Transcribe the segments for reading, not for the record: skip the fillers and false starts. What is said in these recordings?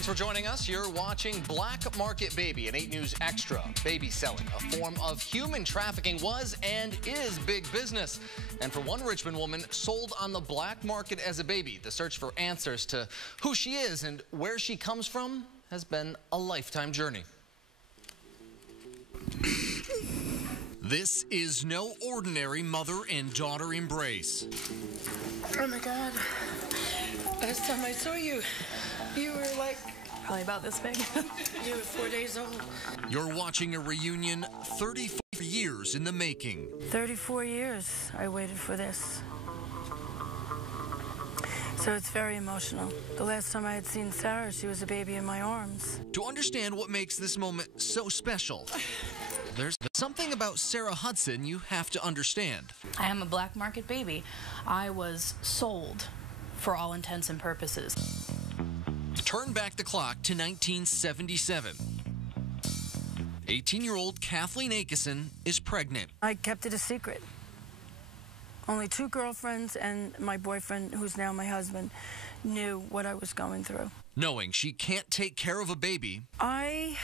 Thanks for joining us. You're watching Black Market Baby, an 8 News Extra. Baby selling, a form of human trafficking, was and is big business. And for one Richmond woman sold on the black market as a baby, the search for answers to who she is and where she comes from has been a lifetime journey. This is no ordinary mother and daughter embrace. Oh my God. Last time I saw you, you were like probably about this big. You were 4 days old. You're watching a reunion 34 years in the making. 34 years I waited for this. So it's very emotional. The last time I had seen Sarah, she was a baby in my arms. To understand what makes this moment so special, there's something about Sarah Hudson you have to understand. I am a black market baby. I was sold for all intents and purposes. Turn back the clock to 1977. 18-year-old Kathleen Akison is pregnant. I kept it a secret. Only 2 girlfriends and my boyfriend, who's now my husband, knew what I was going through. Knowing she can't take care of a baby, I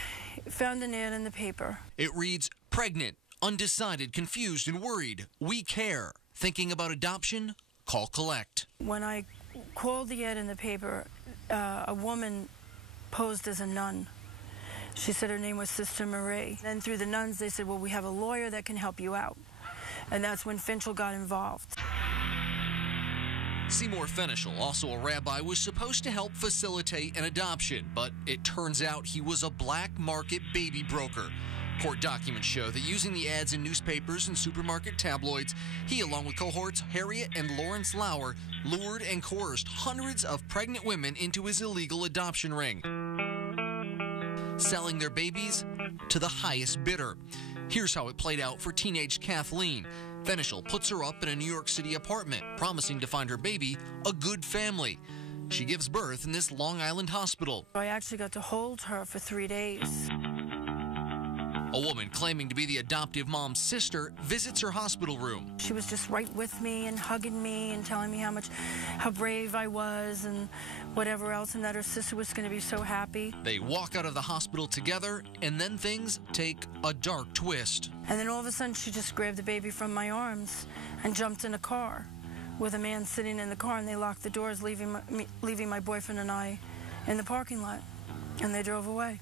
found an ad in the paper. It reads, pregnant, undecided, confused, and worried. We care. Thinking about adoption? Call collect. When I called the ad in the paper, a woman posed as a nun. She said her name was Sister Marie. Then through the nuns, they said, well, we have a lawyer that can help you out. And that's when Finchel got involved. Seymour Fenichel, also a rabbi, was supposed to help facilitate an adoption, but it turns out he was a black market baby broker. Court documents show that using the ads in newspapers and supermarket tabloids, he, along with cohorts Harriet and Lawrence Lauer, lured and coerced hundreds of pregnant women into his illegal adoption ring, selling their babies to the highest bidder. Here's how it played out for teenage Kathleen. Fenichel puts her up in a New York City apartment, promising to find her baby a good family. She gives birth in this Long Island hospital. I actually got to hold her for 3 days. A woman claiming to be the adoptive mom's sister visits her hospital room. She was just right with me and hugging me and telling me how brave I was and whatever else, and that her sister was going to be so happy. They walk out of the hospital together, and then things take a dark twist. And then all of a sudden, she just grabbed the baby from my arms and jumped in a car with a man sitting in the car, and they locked the doors, leaving my boyfriend and I in the parking lot, and they drove away.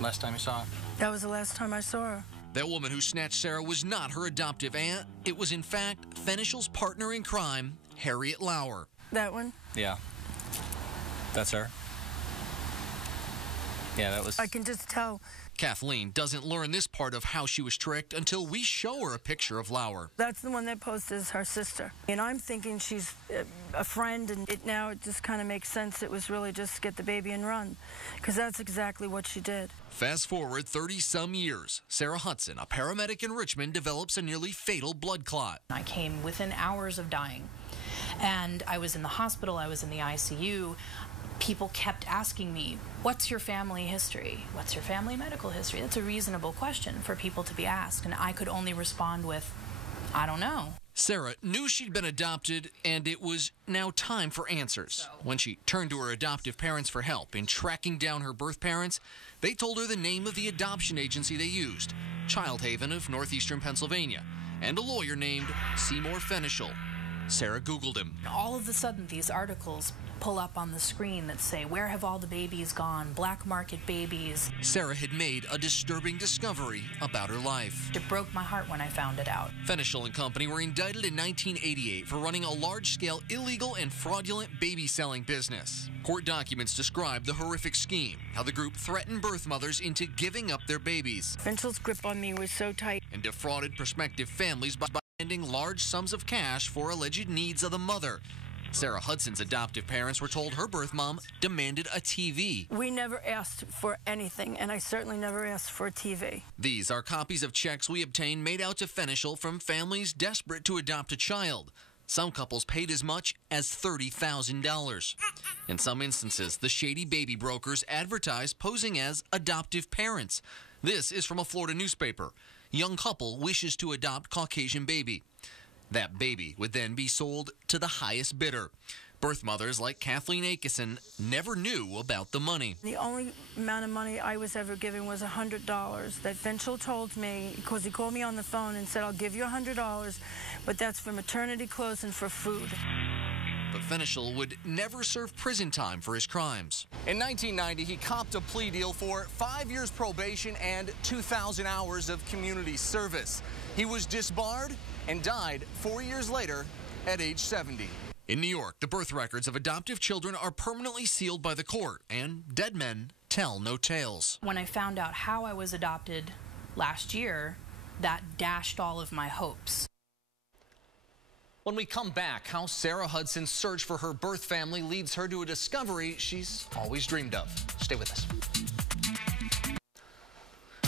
Last time you saw her? That was the last time I saw her. That woman who snatched Sarah was not her adoptive aunt. It was, in fact, Fenichel's partner in crime, Harriet Lauer. That one? Yeah. That's her? Yeah, that was... I can just tell. Kathleen doesn't learn this part of how she was tricked until we show her a picture of Lauer. That's the one that posted as her sister. And I'm thinking she's a friend, and now it just kind of makes sense. It was really just get the baby and run, because that's exactly what she did. Fast forward 30-some years. Sarah Hudson, a paramedic in Richmond, develops a nearly fatal blood clot. I came within hours of dying, and I was in the hospital, I was in the ICU. People kept asking me, what's your family history? What's your family medical history? That's a reasonable question for people to be asked, and I could only respond with, I don't know. Sarah knew she'd been adopted, and it was now time for answers. When she turned to her adoptive parents for help in tracking down her birth parents, they told her the name of the adoption agency they used, Child Haven of northeastern Pennsylvania, and a lawyer named Seymour Fenichel. Sarah Googled him. All of a sudden, these articles pull up on the screen that say, where have all the babies gone? Black market babies. Sarah had made a disturbing discovery about her life. It broke my heart when I found it out. Fenichel and company were indicted in 1988 for running a large-scale illegal and fraudulent baby-selling business. Court documents describe the horrific scheme, how the group threatened birth mothers into giving up their babies. Finchell's grip on me was so tight. And defrauded prospective families by spending large sums of cash for alleged needs of the mother. Sarah Hudson's adoptive parents were told her birth mom demanded a TV. We never asked for anything, and I certainly never asked for a TV. These are copies of checks we obtained made out to Fenichel from families desperate to adopt a child. Some couples paid as much as $30,000. In some instances, the shady baby brokers advertised posing as adoptive parents. This is from a Florida newspaper. Young couple wishes to adopt Caucasian baby. That baby would then be sold to the highest bidder. Birth mothers like Kathleen Akeson never knew about the money. The only amount of money I was ever given was $100 that Finchel told me, because he called me on the phone and said, I'll give you $100, but that's for maternity clothes and for food. But Finchel would never serve prison time for his crimes. In 1990, he copped a plea deal for 5 years probation and 2,000 hours of community service. He was disbarred and died 4 years later at age 70. In New York, the birth records of adoptive children are permanently sealed by the court, and dead men tell no tales. When I found out how I was adopted last year, that dashed all of my hopes. When we come back, how Sarah Hudson's search for her birth family leads her to a discovery she's always dreamed of. Stay with us.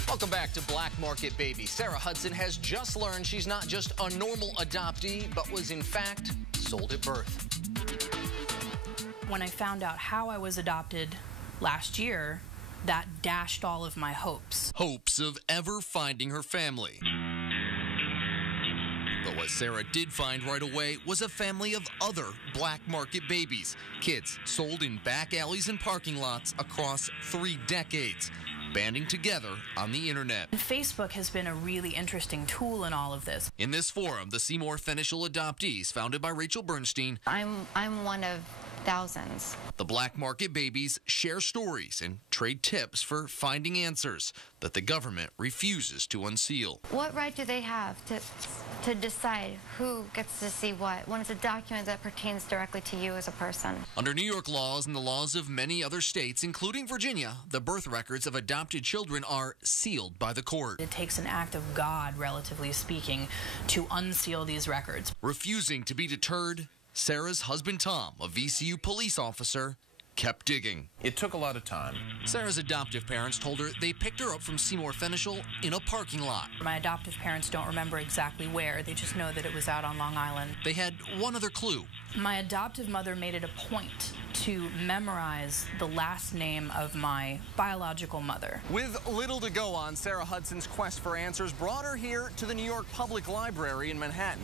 Welcome back to Black Market Baby. Sarah Hudson has just learned she's not just a normal adoptee, but was in fact sold at birth. When I found out how I was adopted last year, that dashed all of my hopes. Hopes of ever finding her family. But what Sarah did find right away was a family of other black market babies. Kids sold in back alleys and parking lots across 3 decades, banding together on the internet. Facebook has been a really interesting tool in all of this. In this forum, the Seymour Finchel Adoptees, founded by Rachel Bernstein, I'm one of thousands. The black market babies share stories and trade tips for finding answers that the government refuses to unseal. What right do they have to decide who gets to see what when it's a document that pertains directly to you as a person? Under New York laws and the laws of many other states, including Virginia, the birth records of adopted children are sealed by the court. It takes an act of God, relatively speaking, to unseal these records. Refusing to be deterred, Sarah's husband Tom, a VCU police officer, kept digging. It took a lot of time. Sarah's adoptive parents told her they picked her up from Seymour Finchel in a parking lot. My adoptive parents don't remember exactly where. They just know that it was out on Long Island. They had one other clue. My adoptive mother made it a point to memorize the last name of my biological mother. With little to go on, Sarah Hudson's quest for answers brought her here to the New York Public Library in Manhattan.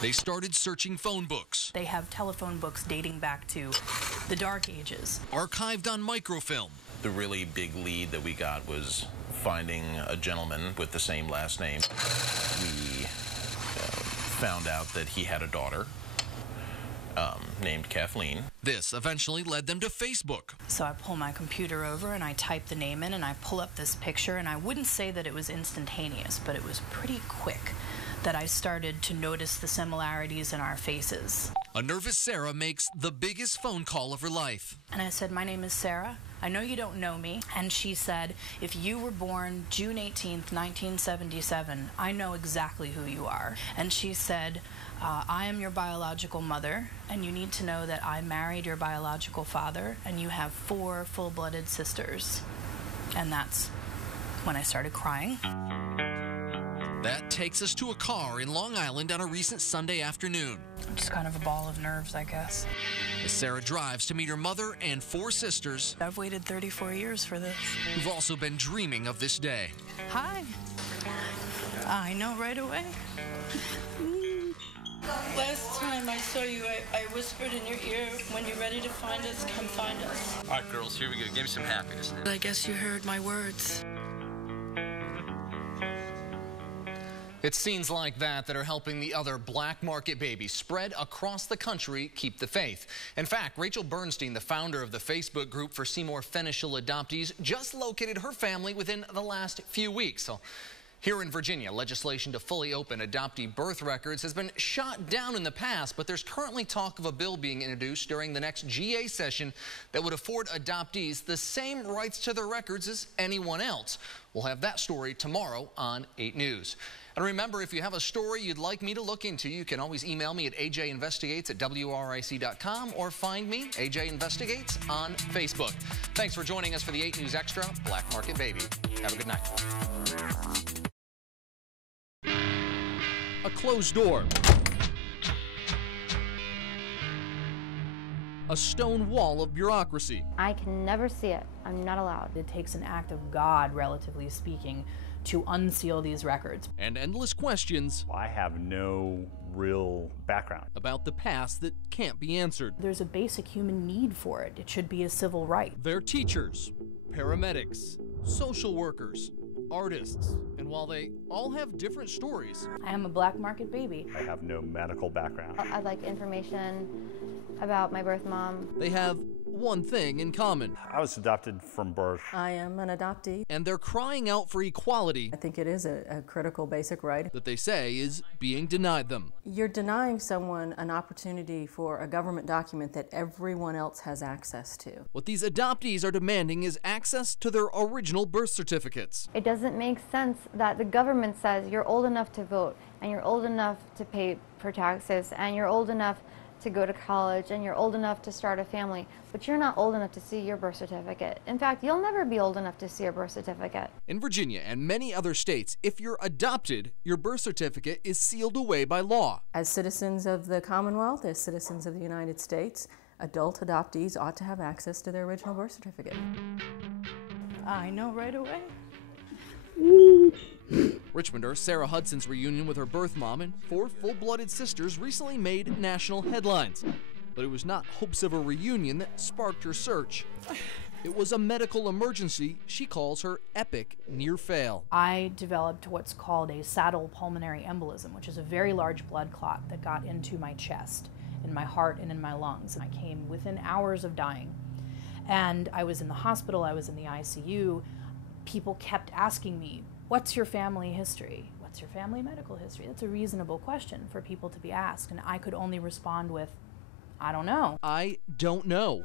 They started searching phone books. They have telephone books dating back to the Dark Ages. Archived on microfilm. The really big lead that we got was finding a gentleman with the same last name. We found out that he had a daughter named Kathleen. This eventually led them to Facebook. So I pull my computer over and I type the name in and I pull up this picture, and I wouldn't say that it was instantaneous, but it was pretty quick that I started to notice the similarities in our faces. A nervous Sarah makes the biggest phone call of her life. And I said, my name is Sarah. I know you don't know me. And she said, if you were born June 18th, 1977, I know exactly who you are. And she said, I am your biological mother, and you need to know that I married your biological father, and you have 4 full-blooded sisters. And that's when I started crying. That takes us to a car in Long Island on a recent Sunday afternoon. Just kind of a ball of nerves, I guess. As Sarah drives to meet her mother and 4 sisters, I've waited 34 years for this. who've also been dreaming of this day. Hi. I know right away. Last time I saw you, I whispered in your ear, when you're ready to find us, come find us. All right, girls, here we go. Give me some happiness. I guess you heard my words. It's scenes like that that are helping the other black market babies spread across the country keep the faith. In fact, Rachel Bernstein, the founder of the Facebook group for Seymour Finchel Adoptees, just located her family within the last few weeks. So here in Virginia, legislation to fully open adoptee birth records has been shot down in the past, but there's currently talk of a bill being introduced during the next GA session that would afford adoptees the same rights to their records as anyone else. We'll have that story tomorrow on 8 News. And remember, if you have a story you'd like me to look into, you can always email me at ajinvestigates@wric.com or find me, AJ Investigates, on Facebook. Thanks for joining us for the 8 News Extra Black Market Baby. Have a good night. A closed door. A stone wall of bureaucracy. I can never see it. I'm not allowed. It takes an act of God, relatively speaking, to unseal these records. And endless questions I have no real background about the past that can't be answered. There's a basic human need for it. It should be a civil right. They're teachers, paramedics, social workers, artists, and while they all have different stories, I am a black market baby. I have no medical background. I'd like information about my birth mom. they have one thing in common, I was adopted from birth. I am an adoptee. and they're crying out for equality I think it is a critical basic right. that they say is being denied them. You're denying someone an opportunity for a government document that everyone else has access to. What these adoptees are demanding is access to their original birth certificates. It doesn't make sense that the government says you're old enough to vote, and you're old enough to pay for taxes, and you're old enough to go to college, and you're old enough to start a family, but you're not old enough to see your birth certificate. In fact, you'll never be old enough to see your birth certificate. In Virginia and many other states, if you're adopted, your birth certificate is sealed away by law. As citizens of the Commonwealth, as citizens of the United States, adult adoptees ought to have access to their original birth certificate. I know right away. Richmonder Sarah Hudson's reunion with her birth mom and 4 full-blooded sisters recently made national headlines. But it was not hopes of a reunion that sparked her search. It was a medical emergency she calls her epic near fail. I developed what's called a saddle pulmonary embolism, which is a very large blood clot that got into my chest, in my heart, and in my lungs. And I came within hours of dying. And I was in the hospital, I was in the ICU. People kept asking me, what's your family history? What's your family medical history? That's a reasonable question for people to be asked. And I could only respond with, I don't know. I don't know.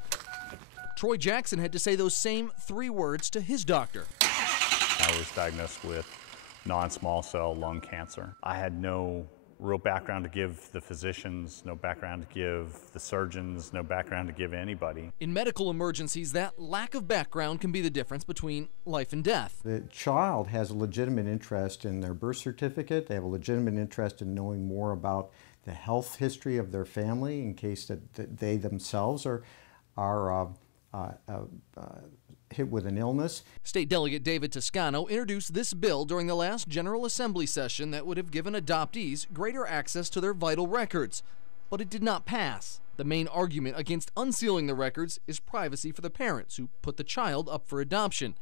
Troy Jackson had to say those same 3 words to his doctor. I was diagnosed with non-small cell lung cancer. I had no real background to give the physicians, no background to give the surgeons, no background to give anybody. In medical emergencies, that lack of background can be the difference between life and death. The child has a legitimate interest in their birth certificate. They have a legitimate interest in knowing more about the health history of their family in case that they themselves are hit with an illness. State Delegate David Toscano introduced this bill during the last General Assembly session that would have given adoptees greater access to their vital records. But it did not pass. The main argument against unsealing the records is privacy for the parents who put the child up for adoption.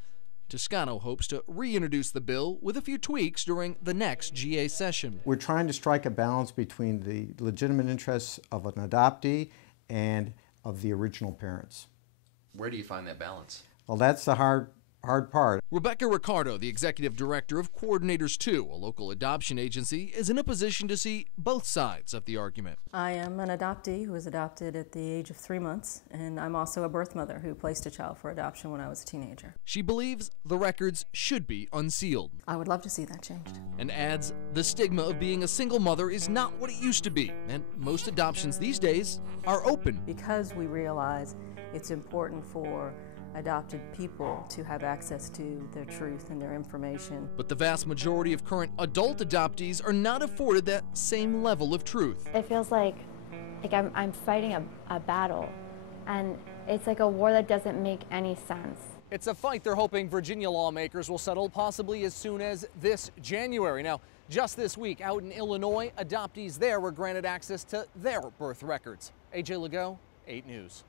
Toscano hopes to reintroduce the bill with a few tweaks during the next GA session. We're trying to strike a balance between the legitimate interests of an adoptee and of the original parents. Where do you find that balance? Well, that's the hard part. Rebecca Ricardo, the executive director of Coordinators 2, a local adoption agency, is in a position to see both sides of the argument. I am an adoptee who was adopted at the age of 3 months, and I'm also a birth mother who placed a child for adoption when I was a teenager. She believes the records should be unsealed. I would love to see that changed. And adds, the stigma of being a single mother is not what it used to be, and most adoptions these days are open. Because we realize it's important for adopted people to have access to their truth and their information. But the vast majority of current adult adoptees are not afforded that same level of truth. It feels like I'm fighting a battle, and it's like a war that doesn't make any sense. It's a fight they're hoping Virginia lawmakers will settle possibly as soon as this January. Now, just this week out in Illinois, adoptees there were granted access to their birth records. AJ Lagoe, 8 News.